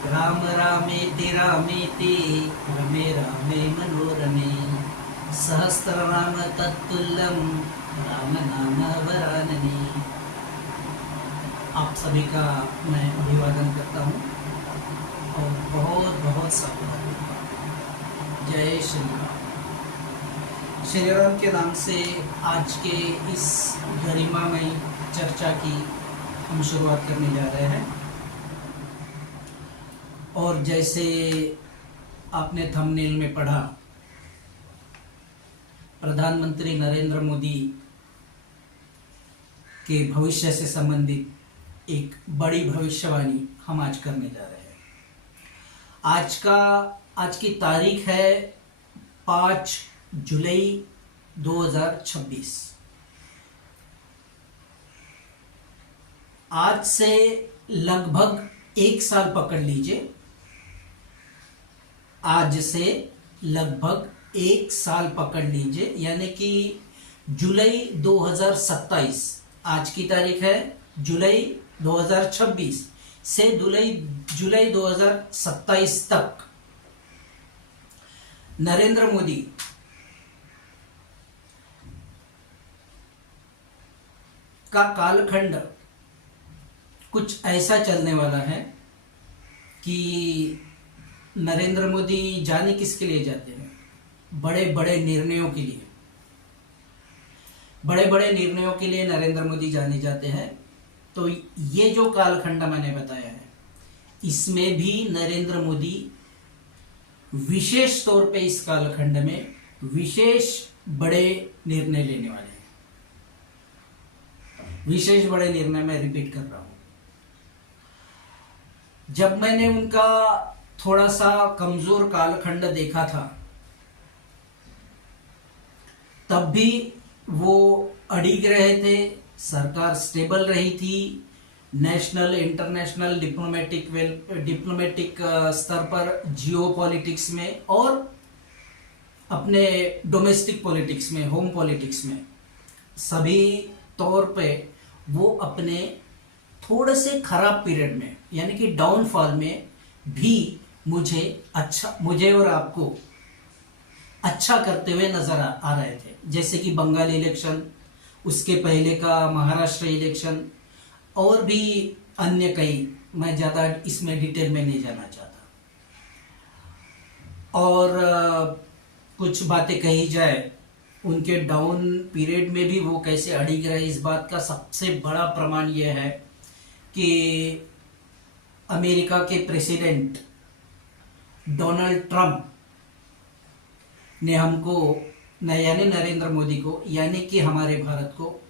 राम रामेति रामेति रमे रामे मनोरमे सहस्रनाम तत्तुल्यं राम नाम वरानने। आप सभी का मैं अभिवादन करता हूँ और बहुत बहुत स्वागत करता हूँ। जय श्री राम। श्री राम के नाम से आज के इस गरिमामय चर्चा की हम शुरुआत करने जा रहे हैं। और जैसे आपने थंबनेल में पढ़ा, प्रधानमंत्री नरेंद्र मोदी के भविष्य से संबंधित एक बड़ी भविष्यवाणी हम आज करने जा रहे हैं। आज की तारीख है 5 जुलाई 2026। आज से लगभग 1 साल पकड़ लीजिए, आज से लगभग 1 साल पकड़ लीजिए, यानी कि जुलाई 2027। आज की तारीख है जुलाई 2026 से जुलाई 2027 तक नरेंद्र मोदी का कालखंड कुछ ऐसा चलने वाला है कि नरेंद्र मोदी जाने किसके लिए जाते हैं? बड़े बड़े निर्णयों के लिए। बड़े बड़े निर्णयों के लिए नरेंद्र मोदी जाने जाते हैं। तो ये जो कालखंड मैंने बताया है, इसमें भी नरेंद्र मोदी विशेष तौर पे इस कालखंड में विशेष बड़े निर्णय लेने वाले हैं। विशेष बड़े निर्णय मैं रिपीट कर रहा हूं। जब मैंने उनका थोड़ा सा कमजोर कालखंड देखा था, तब भी वो अड़िग रहे थे, सरकार स्टेबल रही थी, नेशनल इंटरनेशनल डिप्लोमेटिक स्तर पर, जियो पॉलिटिक्स में और अपने डोमेस्टिक पॉलिटिक्स में, होम पॉलिटिक्स में, सभी तौर पे वो अपने थोड़े से खराब पीरियड में, यानी कि डाउनफॉल में भी मुझे और आपको अच्छा करते हुए नजर आ रहे थे। जैसे कि बंगाल इलेक्शन, उसके पहले का महाराष्ट्र इलेक्शन और भी अन्य कई, मैं ज्यादा इसमें डिटेल में नहीं जाना चाहता। और कुछ बातें कही जाए, उनके डाउन पीरियड में भी वो कैसे अड़िग रहे, इस बात का सबसे बड़ा प्रमाण यह है कि अमेरिका के प्रेसिडेंट डोनाल्ड ट्रंप ने हमको, यानी नरेंद्र मोदी को, यानी कि हमारे भारत को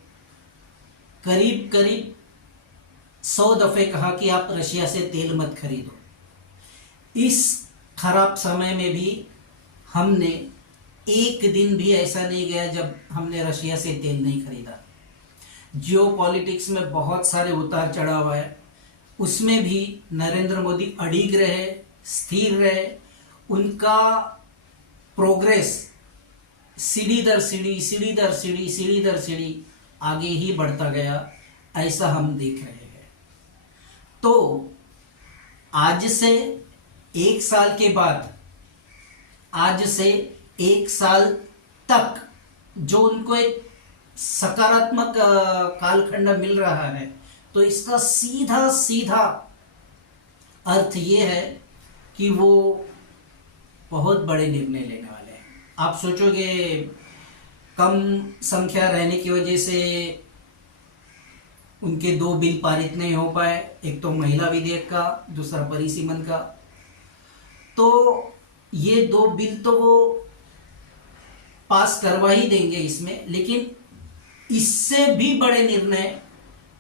करीब करीब 100 दफे कहा कि आप रशिया से तेल मत खरीदो। इस खराब समय में भी हमने एक दिन भी ऐसा नहीं गया जब हमने रशिया से तेल नहीं खरीदा। जियो पॉलिटिक्स में बहुत सारे उतार चढ़ाव है, उसमें भी नरेंद्र मोदी अड़िग रहे, स्थिर रहे। उनका प्रोग्रेस सीढ़ी दर सीढ़ी आगे ही बढ़ता गया, ऐसा हम देख रहे हैं। तो आज से 1 साल के बाद, आज से 1 साल तक जो उनको एक सकारात्मक कालखंड मिल रहा है, तो इसका सीधा सीधा अर्थ ये है कि वो बहुत बड़े निर्णय लेने वाले हैं। आप सोचोगे कम संख्या रहने की वजह से उनके 2 बिल पारित नहीं हो पाए, एक तो महिला विधेयक का, दूसरा परिसीमन का। तो ये 2 बिल तो वो पास करवा ही देंगे इसमें, लेकिन इससे भी बड़े निर्णय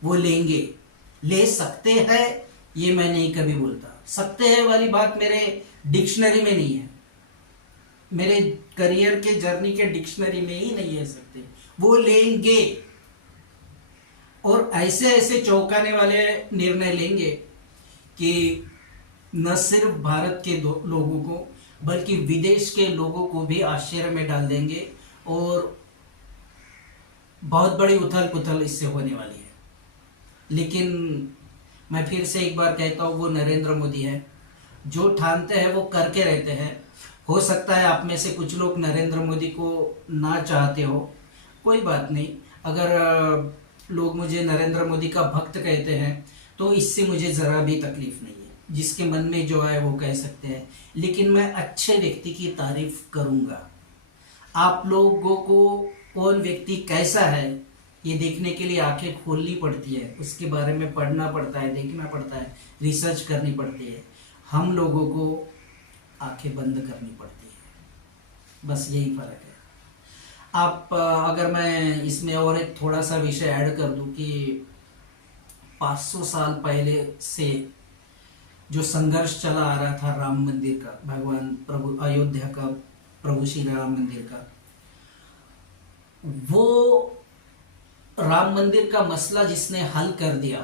वो ले सकते हैं। ये मैं नहीं कभी बोलता, सकते हैं वाली बात मेरे डिक्शनरी में नहीं है, मेरे करियर के जर्नी के डिक्शनरी में ही नहीं है सकते। वो लेंगे और ऐसे ऐसे चौंकाने वाले निर्णय लेंगे कि न सिर्फ भारत के लोगों को बल्कि विदेश के लोगों को भी आश्चर्य में डाल देंगे और बहुत बड़ी उथल पुथल इससे होने वाली है। लेकिन मैं फिर से एक बार कहता हूँ, वो नरेंद्र मोदी है जो ठानते हैं वो करके रहते हैं। हो सकता है आप में से कुछ लोग नरेंद्र मोदी को ना चाहते हो, कोई बात नहीं। अगर लोग मुझे नरेंद्र मोदी का भक्त कहते हैं तो इससे मुझे ज़रा भी तकलीफ नहीं है। जिसके मन में जो है वो कह सकते हैं, लेकिन मैं अच्छे व्यक्ति की तारीफ करूँगा। आप लोगों को कौन व्यक्ति कैसा है ये देखने के लिए आंखें खोलनी पड़ती है, उसके बारे में पढ़ना पड़ता है, देखना पड़ता है, रिसर्च करनी पड़ती है। हम लोगों को आंखें बंद करनी पड़ती है, बस यही फर्क है। आप अगर मैं इसमें और एक थोड़ा सा विषय ऐड कर दूं कि 500 साल पहले से जो संघर्ष चला आ रहा था राम मंदिर का, भगवान प्रभु अयोध्या का प्रभु श्री राम मंदिर का, वो राम मंदिर का मसला जिसने हल कर दिया,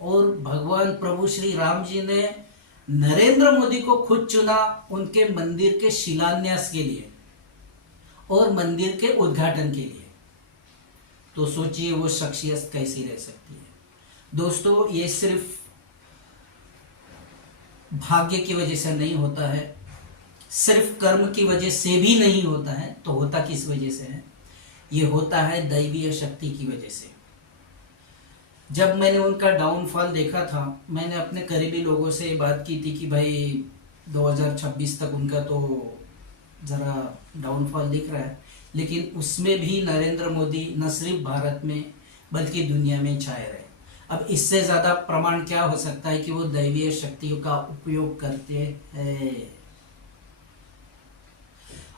और भगवान प्रभु श्री राम जी ने नरेंद्र मोदी को खुद चुना उनके मंदिर के शिलान्यास के लिए और मंदिर के उद्घाटन के लिए। तो सोचिए वो शख्सियत कैसी रह सकती है। दोस्तों, ये सिर्फ भाग्य की वजह से नहीं होता है, सिर्फ कर्म की वजह से भी नहीं होता है। तो होता किस वजह से है? ये होता है दैवीय शक्ति की वजह से। जब मैंने उनका डाउनफॉल देखा था, मैंने अपने करीबी लोगों से बात की थी कि भाई 2026 तक उनका तो ज़रा डाउनफॉल दिख रहा है, लेकिन उसमें भी नरेंद्र मोदी न सिर्फ भारत में बल्कि दुनिया में छाए रहे। अब इससे ज़्यादा प्रमाण क्या हो सकता है कि वो दैवीय शक्तियों का उपयोग करते हैं।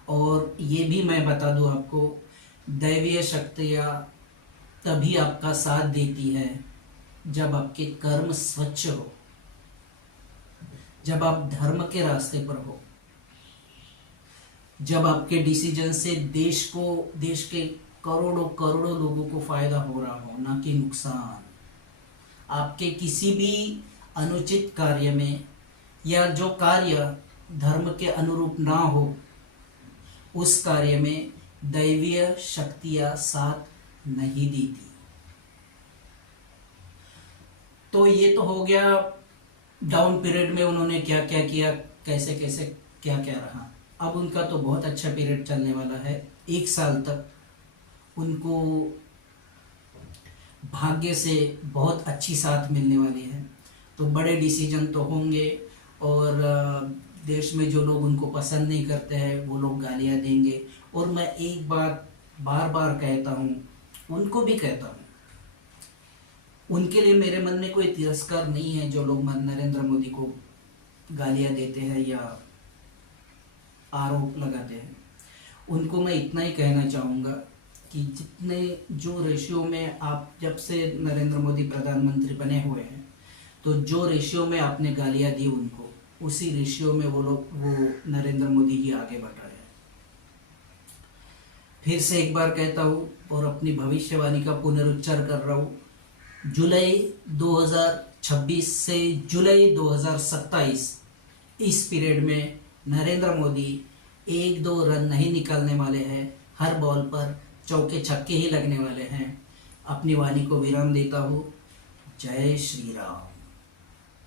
और ये भी मैं बता दूं आपको, दैवीय शक्तियाँ तभी आपका साथ देती है जब आपके कर्म स्वच्छ हो, जब आप धर्म के रास्ते पर हो, जब आपके डिसीजन से देश के करोड़ों करोड़ों लोगों को फायदा हो रहा हो, ना कि नुकसान। आपके किसी भी अनुचित कार्य में या जो कार्य धर्म के अनुरूप ना हो, उस कार्य में दैवीय शक्तियां साथ नहीं देती। तो ये तो हो गया डाउन पीरियड में उन्होंने क्या क्या किया, कैसे कैसे क्या क्या रहा। अब उनका तो बहुत अच्छा पीरियड चलने वाला है। 1 साल तक उनको भाग्य से बहुत अच्छी साथ मिलने वाली है। तो बड़े डिसीजन तो होंगे, और देश में जो लोग उनको पसंद नहीं करते हैं वो लोग गालियां देंगे। और मैं एक बात बार बार कहता हूँ, उनको भी कहता हूँ, उनके लिए मेरे मन में कोई तिरस्कार नहीं है जो लोग नरेंद्र मोदी को गालियां देते हैं या आरोप लगाते हैं। उनको मैं इतना ही कहना चाहूँगा कि जितने जो रेशियो में आप जब से नरेंद्र मोदी प्रधानमंत्री बने हुए हैं, तो जो रेशियो में आपने गालियां दी उनको, उसी रेशियो में वो नरेंद्र मोदी ही आगे बढ़ रहे हैं। फिर से एक बार कहता हूँ और अपनी भविष्यवाणी का पुनरुच्चार कर रहा हूँ, जुलाई 2026 से जुलाई 2027 इस पीरियड में नरेंद्र मोदी 1-2 रन नहीं निकालने वाले हैं, हर बॉल पर चौके छक्के ही लगने वाले हैं। अपनी वाणी को विराम देता हूँ। जय श्री राम।